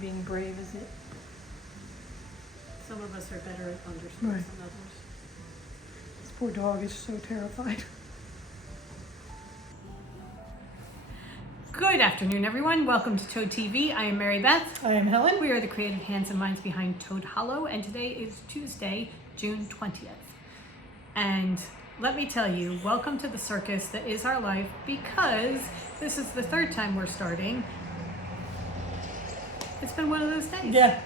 being brave, is it? Some of us are better at thunderstorms Right. than others. This poor dog is so terrified. Good afternoon, everyone. Welcome to Toad TV. I am Mary Beth. I am Helen. We are the creative hands and minds behind Toad Hollow, and today is Tuesday, June 20th. And let me tell you, welcome to the circus that is our life, because this is the third time we're starting. It's been one of those days. Yeah,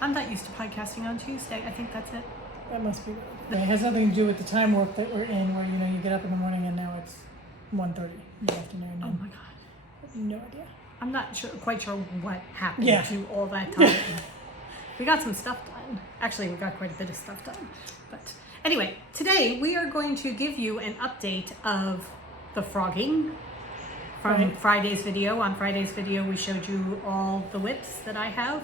I'm not used to podcasting on Tuesday. I think that's it. that must be right. It has nothing to do with the time warp that we're in, where you get up in the morning and now it's 1:30 in the afternoon. Oh And my God. no idea. I'm not quite sure what happened Yeah. to all that time. We got some stuff done. Actually, we got quite a bit of stuff done. But anyway, today we are going to give you an update of the frogging from Right. Friday's video. On Friday's video, we showed you all the whips that I have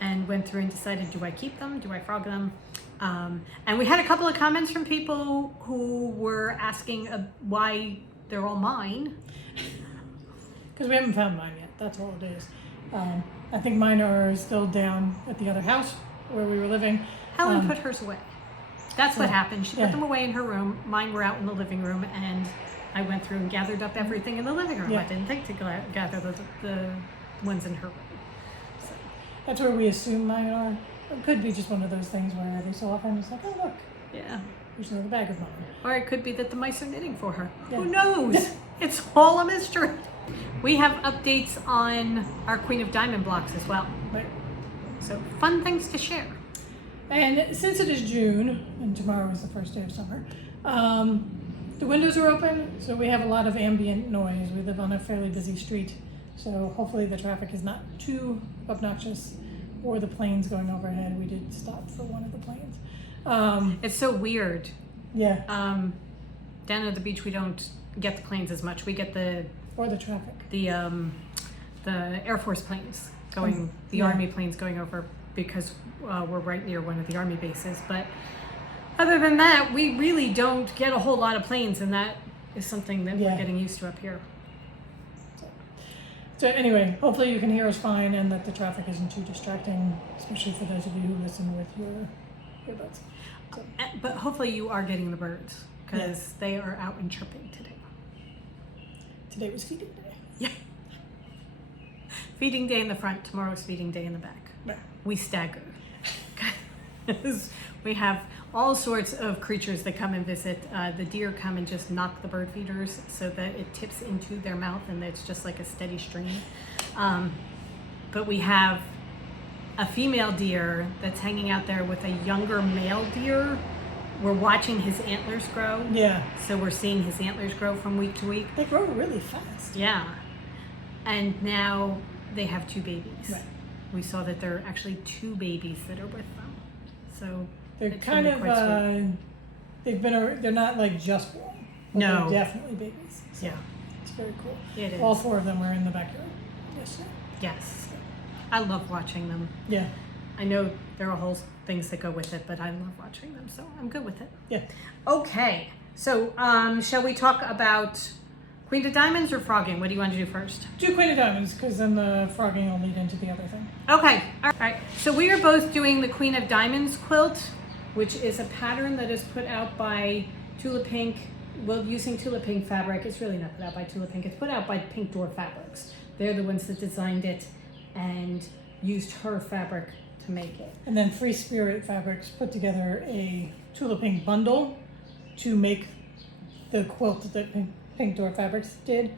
and went through and decided, do I keep them? Do I frog them? And we had a couple of comments from people who were asking why they're all mine. Because we haven't found mine yet. That's all it is. I think mine are still down at the other house where we were living. Helen put hers away. That's what happened. She yeah. put them away in her room. Mine were out in the living room, and I went through and gathered up everything in the living room. Yeah. I didn't think to gather the ones in her room. So, That's where we assume mine are. It could be just one of those things where every so often it's like, oh look, yeah. there's another bag of mine. Or it could be that the mice are knitting for her. Yeah. Who knows? It's all a mystery. We have updates on our Queen of Diamond blocks as well. Right. So fun things to share. And since it is June, and tomorrow is the first day of summer, the windows are open, so we have a lot of ambient noise. We live on a fairly busy street, so hopefully the traffic is not too obnoxious, or the planes going overhead. We did stop for one of the planes. It's so weird. Yeah, Down at the beach, we don't get the planes as much. We get or the traffic. the Air Force planes going, the yeah. Army planes going over, because we're right near one of the Army bases. But other than that, we really don't get a whole lot of planes, and that is something that Yeah. we're getting used to up here. So anyway, hopefully you can hear us fine and that the traffic isn't too distracting, especially for those of you who listen with your earbuds. So, But hopefully you are getting the birds, because they are out and chirping today. today was feeding day. Yeah. Feeding day in the front, tomorrow's feeding day in the back. Yeah. We stagger. Because we have all sorts of creatures that come and visit. The deer come and just knock the bird feeders so that it tips into their mouth, and it's just like a steady stream. But we have a female deer that's hanging out there with a younger male deer. We're watching his antlers grow. Yeah, So we're seeing his antlers grow from week to week. they grow really fast. Yeah. And now they have two babies. Right. We saw that there are actually two babies that are with them. So They're it's kind really of, quite sweet. they're not like just born. But No. They're definitely babies. So Yeah, it's very cool. it is. All four of them were in the backyard yesterday. Yes. I love watching them. Yeah, I know there are whole things that go with it, but I love watching them, so I'm good with it. yeah. Okay, so shall we talk about Queen of Diamonds or frogging? What do you want to do first? Do Queen of Diamonds, because then the frogging will lead into the other thing. Okay, all right. So we are both doing the Queen of Diamonds quilt, which is a pattern that is put out by Tula Pink. Well, using Tula Pink fabric. It's really not put out by Tula Pink. It's put out by Pink Door Fabrics. They're the ones that designed it and used her fabric to make it. And then Free Spirit Fabrics put together a Tula Pink bundle to make the quilt that Pink Door Fabrics did.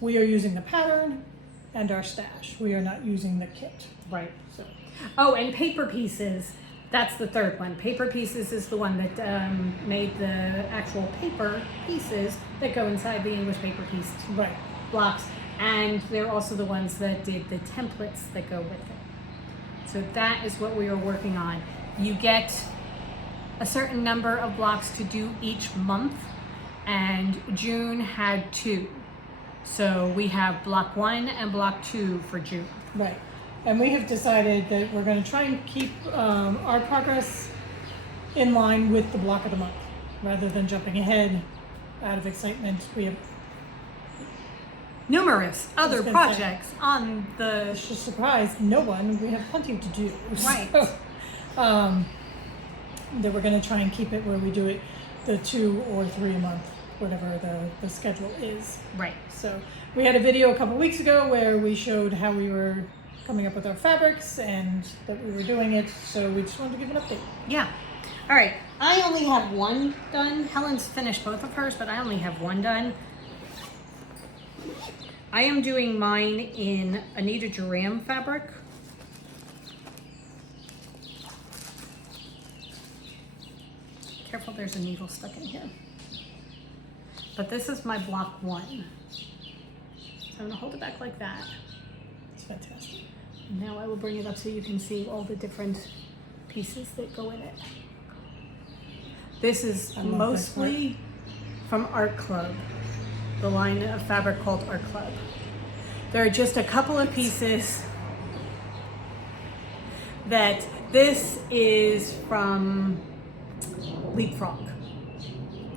We are using the pattern and our stash. We are not using the kit. Right. So Oh, and Paper Pieces. That's the third one. Paper Pieces is the one that made the actual paper pieces that go inside the English paper piece right. blocks. And they're also the ones that did the templates that go with it. So that is what we are working on. You get a certain number of blocks to do each month, and June had 2. So we have block 1 and block 2 for June. Right. And we have decided that we're going to try and keep our progress in line with the block of the month, rather than jumping ahead out of excitement. We have numerous other gonna say. projects on the. It's just surprised no one. We have plenty to do. Right. So, that we're going to try and keep it where we do it the 2 or 3 a month, whatever the schedule is. Right. So we had a video a couple weeks ago where we showed how we were coming up with our fabrics and that we were doing it. So we just wanted to give an update. Yeah. All right. I only have one done. Helen's finished both of hers, but I only have one done. I am doing mine in Anita Duram fabric. Careful, there's a needle stuck in here. But this is my block 1. So I'm gonna hold it back like that. It's fantastic. And now I will bring it up so you can see all the different pieces that go in it. This is I love mostly from Art Club, the line of fabric called Art Club. There are just a couple of pieces that this is from Leapfrog.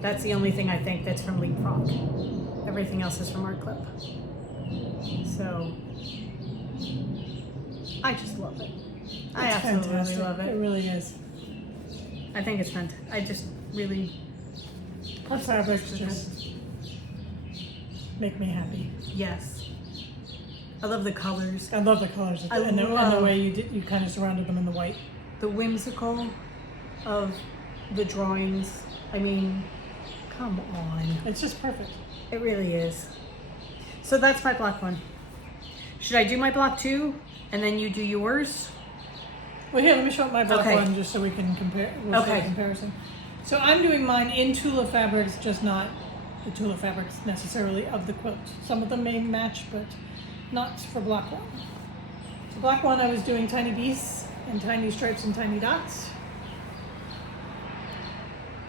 That's the only thing I think that's from Leapfrog. Everything else is from Art Club. So I just love it. I It's absolutely fantastic. love It it. really is. I think it's fun. I just really, Our fabrics just make me happy. yes. I love the colors, I love the colors of I and the love- way you kind of surrounded them in the white. the whimsical of the drawings. I mean, come on. It's just perfect. It really is. So that's my block 1. Should I do my block 2 and then you do yours? Well, here, let me show up my block Okay. 1 just so we can compare. We'll see Okay. a comparison. So I'm doing mine in Tula fabrics, just not the Tula fabrics necessarily of the quilt. Some of them may match, but not for block 1. So block 1, I was doing tiny beasts and tiny stripes and tiny dots.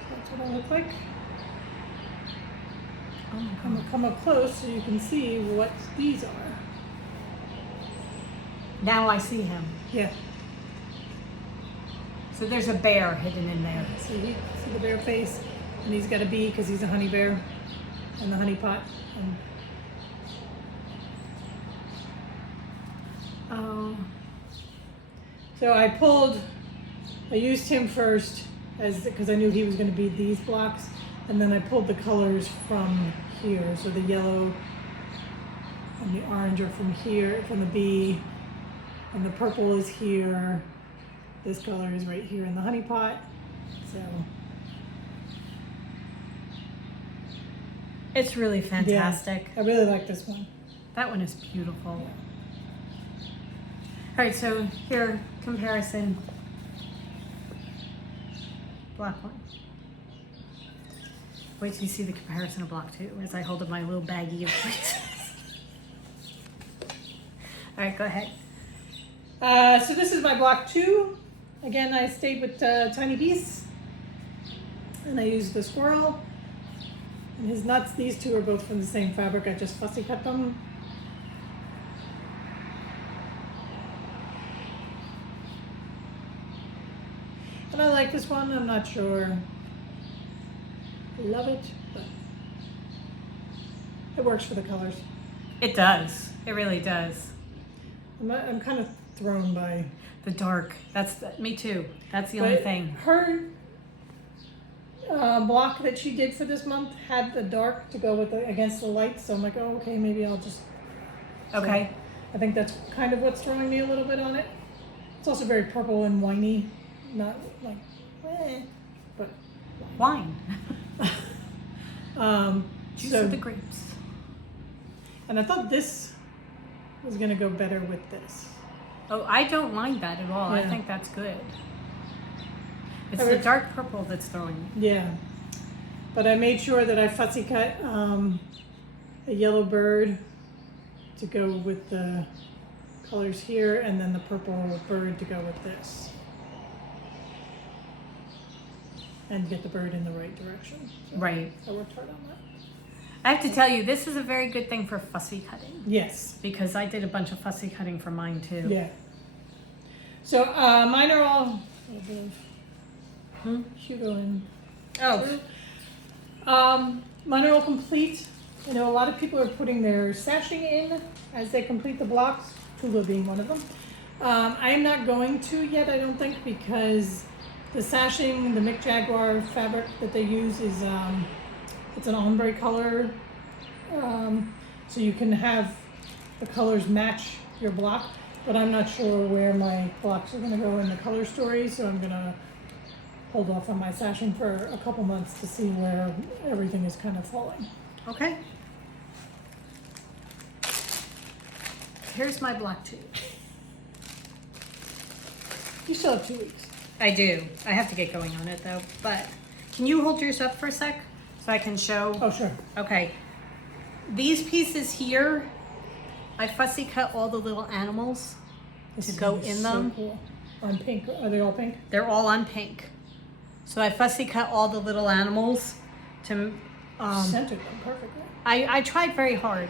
So that's what I look like. Oh my I'm gonna come up close so you can see what these are. Now I see him. Yeah. So there's a bear hidden in there. See the bear face, and he's got a bee because he's a honey bear, and the honey pot. And Oh. so I used him first because I knew he was going to be these blocks, and then I pulled the colors from here. So the yellow and the orange are from here, from the bee, and the purple is here. This color is right here in the honey pot. So It's really fantastic. I really like this one. That one is beautiful. All right, so here, comparison. Block 1. Wait till you see the comparison of block 2 as I hold up my little baggie of pieces. All right, go ahead. So this is my block 2. Again, I stayed with tiny beasts, and I used the squirrel and his nuts. These two are both from the same fabric. I just fussy cut them. And I like this one. I'm not sure. Love it, but it works for the colors. It does. It really does. I'm kind of thrown by. The dark. Me too. That's the only But thing. Her block that she did for this month had the dark to go with against the light, so I'm like, oh, okay, maybe I'll just. Okay. I think that's kind of what's throwing me a little bit on it. It's also very purple and winey, not like, but. Wine. Juice So, of the grapes. and I thought this was gonna go better with this. Oh, I don't mind that at all. I Yeah. think that's good. It's I the re- dark purple that's throwing me. Yeah, but I made sure that I fussy cut a yellow bird to go with the colors here, and then the purple bird to go with this. And get the bird in the right direction. So Right. I worked hard on that. I have to tell you, this is a very good thing for fussy cutting Yes. because I did a bunch of fussy cutting for mine too. Yeah. So mine are all a bit of Hugo and Oh, mine are all complete. I know a lot of people are putting their sashing in as they complete the blocks, Tula being one of them. I am not going to yet, I don't think, because the sashing, the Mick Jaguar fabric that they use is, it's an ombre color. So you can have the colors match your block, but I'm not sure where my blocks are gonna go in the color story, so I'm gonna hold off on my sashing for a couple months to see where everything is kind of falling. Okay. Here's my block tube. You still have 2 weeks. I do. I have to get going on it though, but can you hold yours up for a sec so I can show? Oh, sure. Okay. These pieces here, I fussy cut all the little animals This to is go gonna be in so them. cool. On pink, are they all pink? They're all on pink. So I fussy cut all the little animals to, Centered them perfectly. I tried very hard.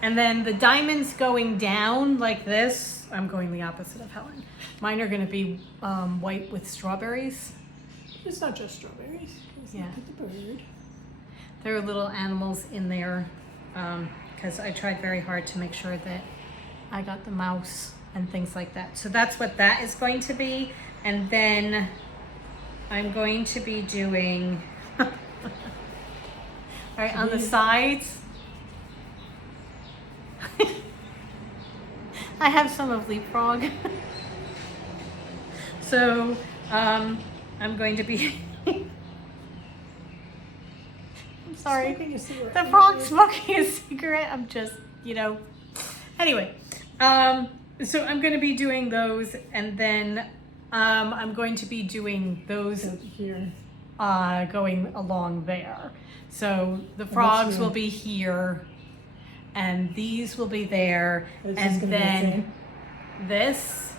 And then the diamonds going down like this, I'm going the opposite of Helen. Mine are gonna be white with strawberries. It's not just strawberries. Let's Yeah. look at the bird. There are little animals in there because I tried very hard to make sure that I got the mouse and things like that. So that's what that is going to be. And then I'm going to be doing, all right, on the sides, I have some of Leapfrog. So I'm going to be, I'm sorry. Smoking a cigarette. The frog smoking a cigarette. I'm just, Anyway, so I'm going to be doing those, and then I'm going to be doing those Good here. going along there. So the frogs will be here, and these will be there, Is this and gonna be the then same? this.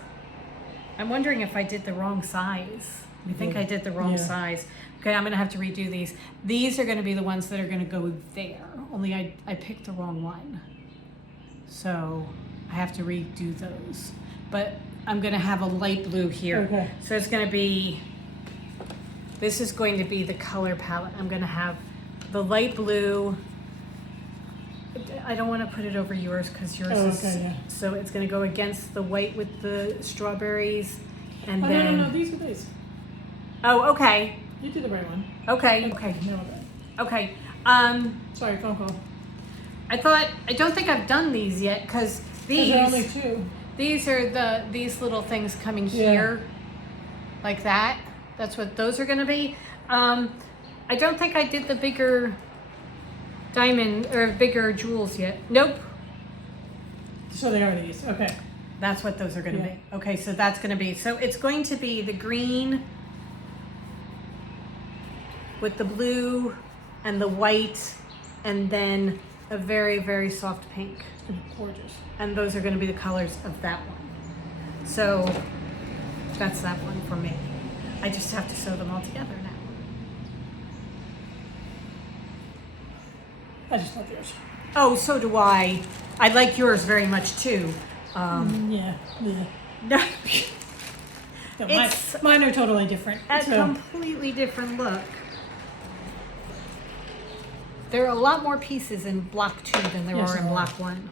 I'm wondering if I did the wrong size. I think I did the wrong Yeah. size. Okay, I'm gonna have to redo these. These are gonna be the ones that are gonna go there, only I picked the wrong one. So I have to redo those. But I'm gonna have a light blue here. Okay. So it's gonna be, this is going to be the color palette. I'm gonna have the light blue. I don't wanna put it over yours because yours Oh, is, okay, yeah. so it's gonna go against the white with the strawberries and Oh, then. no, these are these. Oh, okay, You did the right one. okay, No, okay. sorry, phone call. I don't think I've done these yet because There are only these, 2. these are these little things coming Yeah. here, like that. That's what those are gonna be. I don't think I did the bigger diamond or bigger jewels yet. Nope. So they are these. Okay. That's what those are gonna Yeah. be. Okay, so that's gonna be, so it's going to be the green with the blue and the white and then a very, very soft pink. It's gonna be gorgeous. And those are gonna be the colors of that one. So that's that one for me. I just have to sew them all together now. I just love yours. Oh, so do I. I like yours very much too. Yeah. No, No, It's mine are totally different. a So, completely different look. There are a lot more pieces in block 2 than there Yes, are in there are. block 1.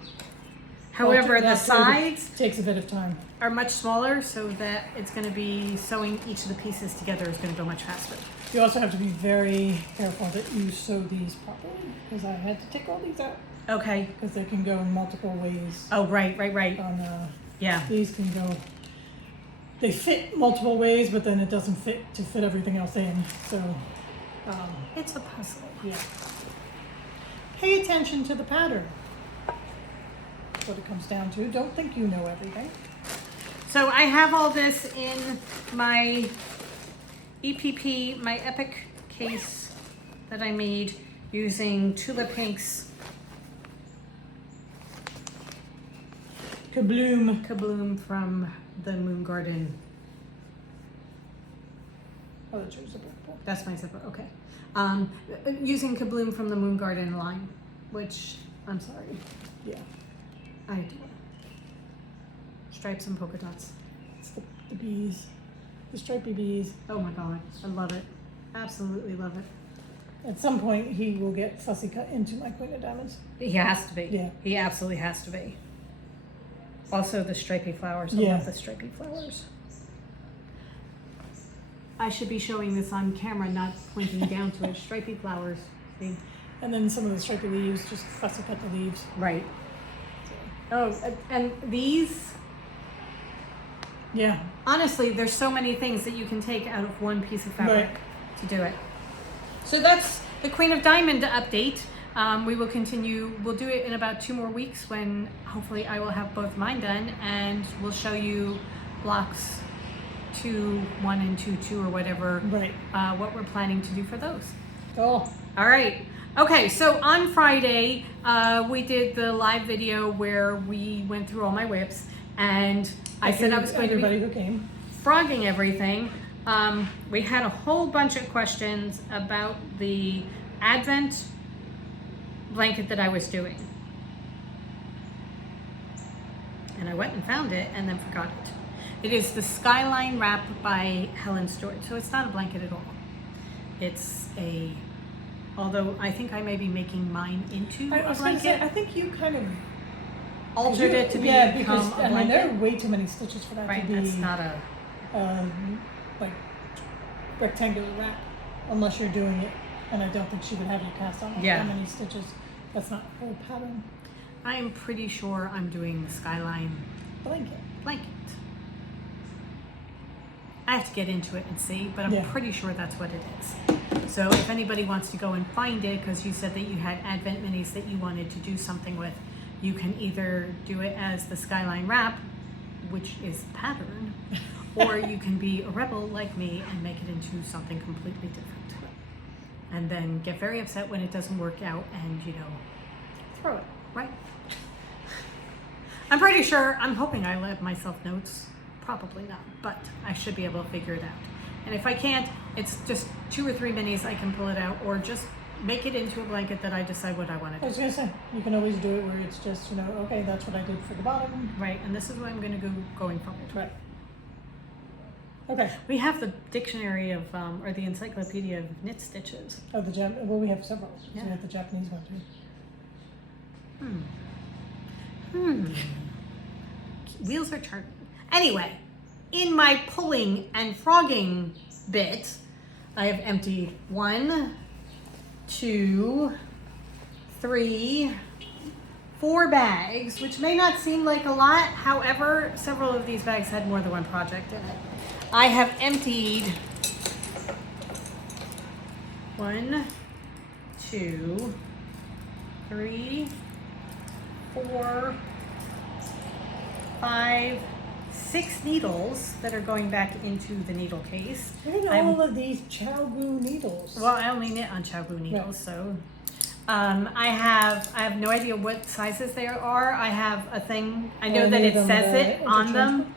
However, the that sides takes a bit of time. are much smaller, so that it's going to be sewing each of the pieces together is going to go much faster. You also have to be very careful that you sew these properly, because I had to take all these out Okay. because they can go in multiple ways. Oh, right. Yeah. These can go. They fit multiple ways, but then it doesn't fit to fit everything else in. So, It's a puzzle. yeah. Pay attention to the pattern. That's what it comes down to. Don't think you know everything. So I have all this in my EPP, my Epic case that I made using Tula Pink's Kabloom from the Moon Garden. Oh, that's yours. Purple. That's my zipper, okay. Using Kabloom from the Moon Garden line, which, I'm sorry, Yeah. I adore. Stripes and polka dots. It's the bees. The stripy bees. Oh my god, I love it. Absolutely love it. At some point, he will get fussy cut into my Queen of Diamonds. He has to be. Yeah. He absolutely has to be. Also the stripy flowers. I Yeah. love the stripy flowers. I should be showing this on camera, not pointing down to it. Stripy flowers. See? And then some of the stripy leaves, just fussy cut the leaves. Right. Oh, and these, Yeah. honestly, there's so many things that you can take out of one piece of fabric to do it. So that's the Queen of Diamond update. We will continue. We'll do it in about 2 more weeks when hopefully I will have both mine done, and we'll show you blocks 2-1 and 2-2 or whatever. Right. What we're planning to do for those. Cool. All right. Okay, so on Friday, we did the live video where we went through all my whips, and I said I was going to everybody be who came. frogging everything. We had a whole bunch of questions about the Advent blanket that I was doing. And I went and found it and then forgot it. It is the Skyline Wrap by Helen Stewart. So it's not a blanket at all. It's a, although I think I may be making mine into I a was going to say, blanket. I think you kind of Altered it to because become a I mean there are blanket. way too many stitches for that Right, to be that's not a, like rectangular wrap, unless you're doing it. And I don't think she would have you cast on Yeah. that many stitches. That's not her pattern I am pretty sure I'm doing the Skyline blanket. blanket. I have to get into it and see, but I'm Yeah. pretty sure that's what it is. So if anybody wants to go and find it, because you said that you had Advent minis that you wanted to do something with, you can either do it as the Skyline Wrap, which is pattern, or you can be a rebel like me and make it into something completely different. And then get very upset when it doesn't work out and, throw it, right? I'm pretty sure, I'm hoping I left myself notes. Probably not, but I should be able to figure it out. And if I can't, it's just 2 or 3 minis, I can pull it out, or just make it into a blanket that I decide what I want I to do. was gonna say you can always do it where it's just okay, that's what I did for the bottom. Right, and this is what I'm going to go going forward. Right. Okay. We have the dictionary of, or the encyclopedia of knit stitches. Oh, well, we have several. So Yeah. we have the Japanese one too. Wheels are turning. Anyway, in my pulling and frogging bit, I have emptied 1, 2, 3, 4 bags, which may not seem like a lot. However, several of these bags had more than one project in it. I have emptied 1, 2, 3, 4, 5, 6 needles that are going back into the needle case. Look at all of these Chow-Gu needles. Well, I only knit on Chow-Gu needles, so I have no idea what sizes they are. I have a thing. I know that it says it on them,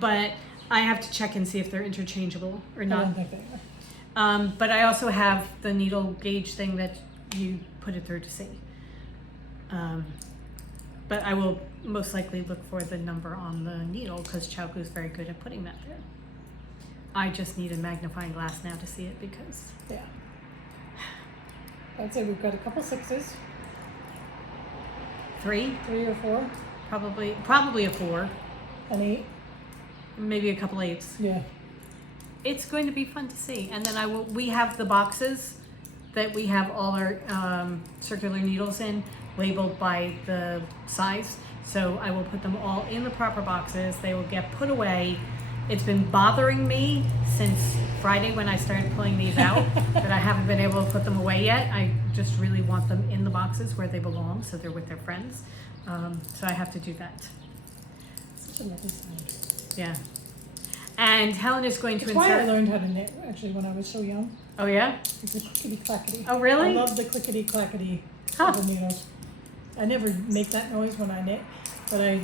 but I have to check and see if they're interchangeable or I not. don't think they are. But I also have the needle gauge thing that you put it through to see. But I will most likely look for the number on the needle because Chow-Gu is very good at putting that there. I just need a magnifying glass now to see it because Yeah. I'd say we've got a couple 6s, 3, 3 or 4, probably a 4, an 8. maybe a couple 8s. Yeah. It's going to be fun to see. And then we have the boxes that we have all our circular needles in, labeled by the size. So I will put them all in the proper boxes. They will get put away. It's been bothering me since Friday when I started pulling these out that I haven't been able to put them away yet. I just really want them in the boxes where they belong, so they're with their friends. So I have to do that. Such a lovely sound. Yeah. And Helen is going to That's why I insert. learned how to knit actually when I was so young. Oh yeah? It's the clickety clackety. Oh really? I love the clickety clackety Huh. of the needles. I never make that noise when I knit, but I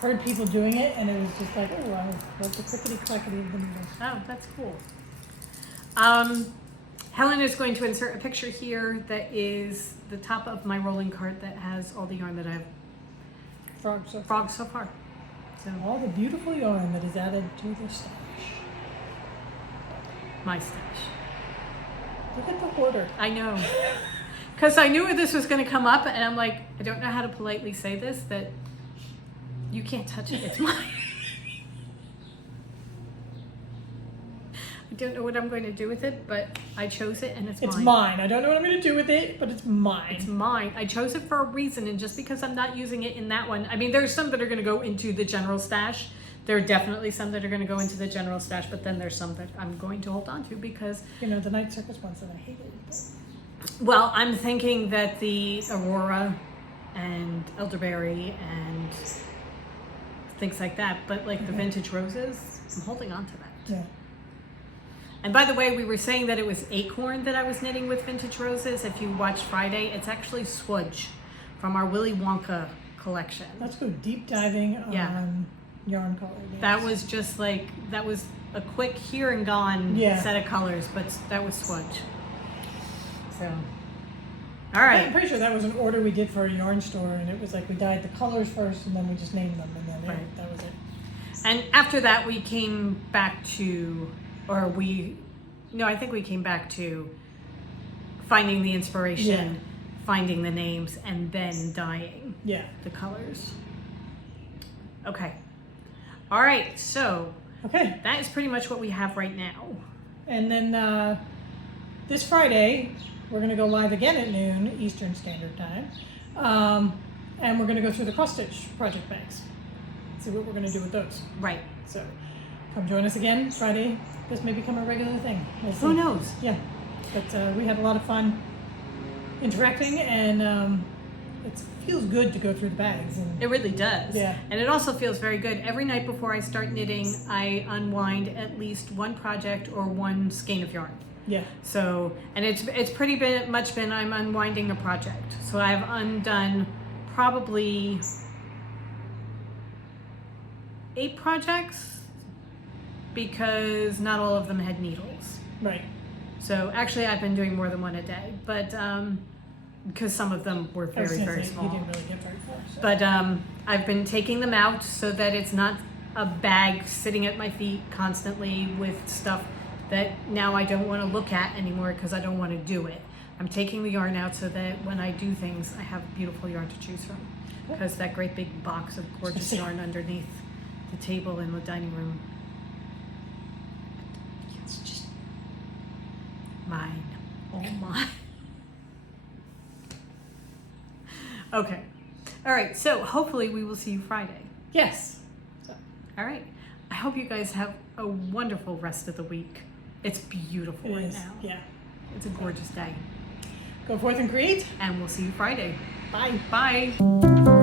heard people doing it and it was just like, oh, I love the clickety clackety of the needles. Oh, that's cool. Helen is going to insert a picture here that is the top of my rolling cart that has all the yarn that I've frogged so far. So All the beautiful yarn that is added to the stash. my stash. Look at the hoarder. I know. Because I knew this was going to come up, and I'm like, I don't know how to politely say this, that you can't touch it. It's mine. I don't know what I'm going to do with it, but I chose it, and it's mine. It's mine. I don't know what I'm going to do with it, but it's mine. It's mine. I chose it for a reason, and just because I'm not using it in that one, I mean, there's some that are going to go into the general stash. There are definitely some that are going to go into the general stash, but then there's some that I'm going to hold on to because... You know, the night circus ones that I hated. But... Well, I'm thinking that the Aurora and Elderberry and things like that, but like the vintage roses, I'm holding on to that. Yeah. And by the way, we were saying that it was acorn that I was knitting with vintage roses. If you watched Friday, it's actually swudge from our Willy Wonka collection. Let's go deep diving on yarn color. Yes. That was just like, that was a quick here and gone set of colors, but that was swudge. So, all right. I'm pretty sure that was an order we did for a yarn store, and it was like we dyed the colors first, and then we just named them, and then that was it. And after that, we came back to, I think we came back to finding the inspiration, finding the names, and then dyeing the colors. Okay. All right, so that is pretty much what we have right now. And then this Friday, we're going to go live again at noon Eastern Standard Time. And we're going to go through the cross-stitch project bags. See what we're going to do with those. Right. So come join us again Friday. This may become a regular thing. We'll see. Who knows? Yeah. But we had a lot of fun interacting, and it feels good to go through the bags. And it really does. Yeah. And it also feels very good. Every night before I start knitting, I unwind at least one project or one skein of yarn. Yeah. So, and it's pretty much been I'm unwinding a project. So I've undone probably 8 projects because not all of them had needles. Right. So actually I've been doing more than one a day, but because some of them were very, very small. You didn't really get very far. So. But I've been taking them out so that it's not a bag sitting at my feet constantly with stuff that now I don't want to look at anymore because I don't want to do it. I'm taking the yarn out so that when I do things, I have beautiful yarn to choose from. Because that great big box of gorgeous yarn underneath the table in the dining room, it's just mine, all mine. Okay. All right, so hopefully we will see you Friday. Yes. So. All right. I hope you guys have a wonderful rest of the week. It's beautiful right now. Yeah. It's a gorgeous day. Go forth and create. And we'll see you Friday. Bye. Bye.